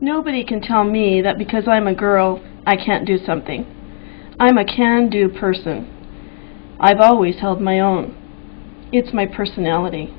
Nobody can tell me that because I'm a girl, I can't do something. I'm a can-do person. I've always held my own. It's my personality.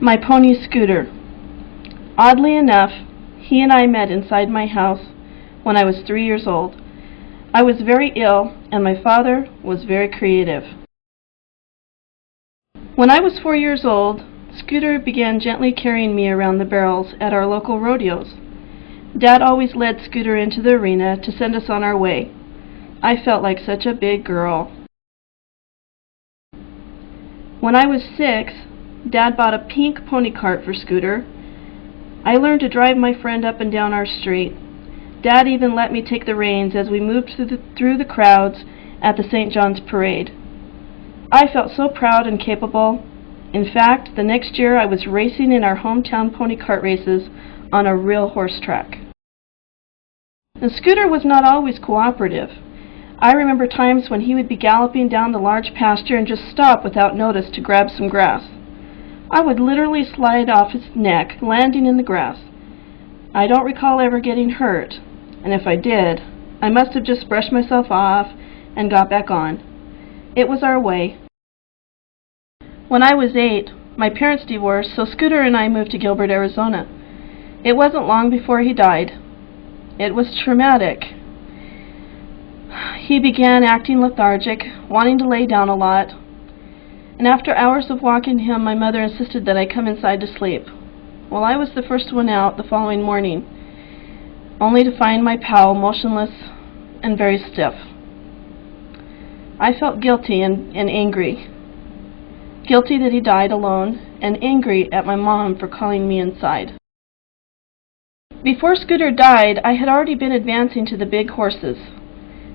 My pony Scooter. Oddly enough, he and I met inside my house when I was 3 years old. I was very ill, and my father was very creative. When I was 4 years old, Scooter began gently carrying me around the barrels at our local rodeos. Dad always led Scooter into the arena to send us on our way. I felt like such a big girl. When I was 6, Dad bought a pink pony cart for Scooter. I learned to drive my friend up and down our street. Dad even let me take the reins as we moved through the crowds at the St. John's Parade. I felt so proud and capable. In fact, the next year I was racing in our hometown pony cart races on a real horse track. And Scooter was not always cooperative. I remember times when he would be galloping down the large pasture and just stop without notice to grab some grass. I would literally slide off his neck, landing in the grass. I don't recall ever getting hurt, and if I did, I must have just brushed myself off and got back on. It was our way. When I was 8, my parents divorced, so Scooter and I moved to Gilbert, Arizona. It wasn't long before he died. It was traumatic. He began acting lethargic, wanting to lay down a lot. And after hours of walking him, my mother insisted that I come inside to sleep. Well, I was the first one out the following morning, only to find my pal motionless and very stiff. I felt guilty and angry. Guilty that he died alone, and angry at my mom for calling me inside. Before Scooter died, I had already been advancing to the big horses.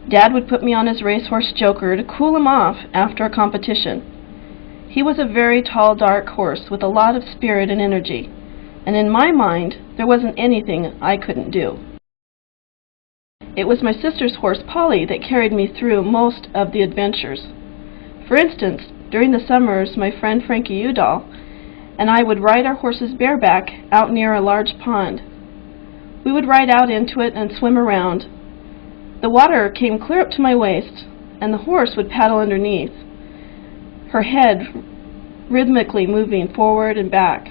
Dad would put me on his racehorse Joker to cool him off after a competition. He was a very tall, dark horse with a lot of spirit and energy, and in my mind, there wasn't anything I couldn't do. It was my sister's horse, Polly, that carried me through most of the adventures. For instance, during the summers, my friend Frankie Udall and I would ride our horses bareback out near a large pond. We would ride out into it and swim around. The water came clear up to my waist, and the horse would paddle underneath, her head rhythmically moving forward and back.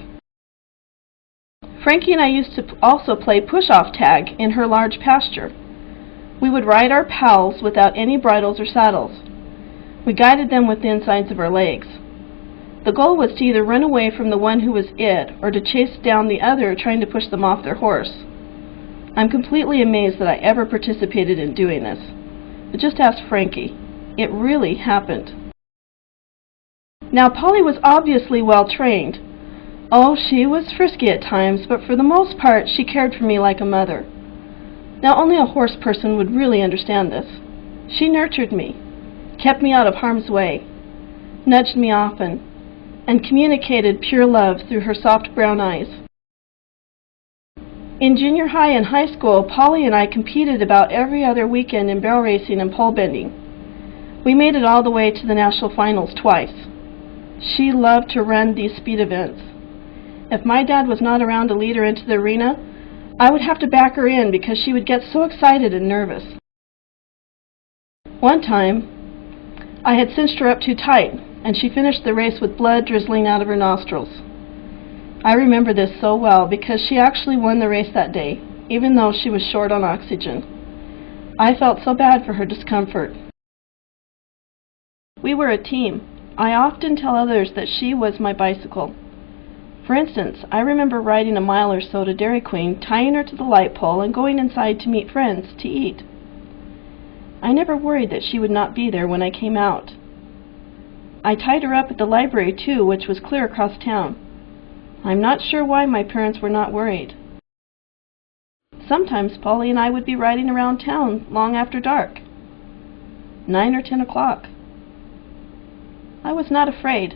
Frankie and I used to also play push-off tag in her large pasture. We would ride our pals without any bridles or saddles. We guided them with the insides of our legs. The goal was to either run away from the one who was it, or to chase down the other trying to push them off their horse. I'm completely amazed that I ever participated in doing this. But just ask Frankie. It really happened. Now, Polly was obviously well trained. Oh, she was frisky at times, but for the most part, she cared for me like a mother. Now, only a horse person would really understand this. She nurtured me, kept me out of harm's way, nudged me often, and communicated pure love through her soft brown eyes. In junior high and high school, Polly and I competed about every other weekend in barrel racing and pole bending. We made it all the way to the national finals twice. She loved to run these speed events. If my dad was not around to lead her into the arena, I would have to back her in because she would get so excited and nervous. One time, I had cinched her up too tight, and she finished the race with blood drizzling out of her nostrils. I remember this so well because she actually won the race that day, even though she was short on oxygen. I felt so bad for her discomfort. We were a team. I often tell others that she was my bicycle. For instance, I remember riding a mile or so to Dairy Queen, tying her to the light pole, and going inside to meet friends to eat. I never worried that she would not be there when I came out. I tied her up at the library, too, which was clear across town. I'm not sure why my parents were not worried. Sometimes Polly and I would be riding around town long after dark, 9 or 10 o'clock. I was not afraid.